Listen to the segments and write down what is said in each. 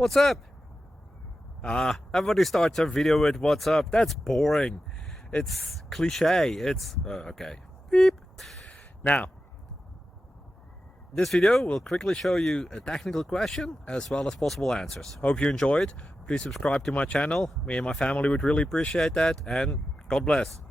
What's up? Everybody starts a video with what's up. That's boring. It's cliche. It's okay. Beep. Now, this video will quickly show you a technical question as well as possible answers. Hope you enjoyed. Please subscribe to my channel. Me and my family would really appreciate that, and God bless.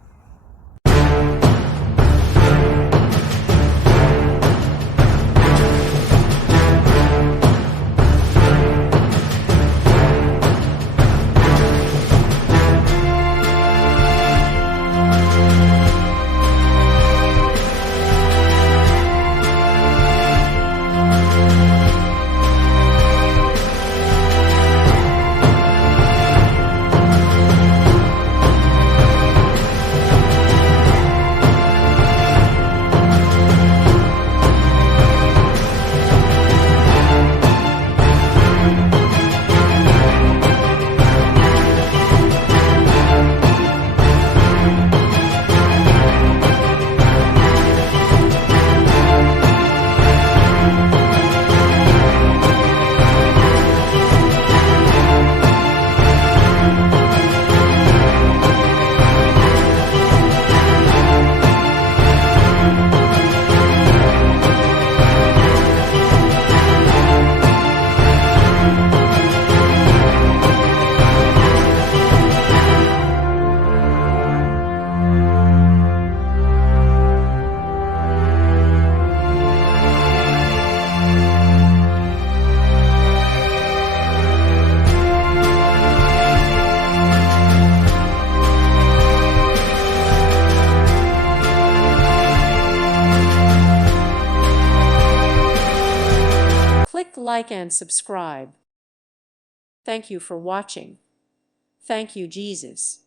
Click like and subscribe. Thank you for watching. Thank you, Jesus.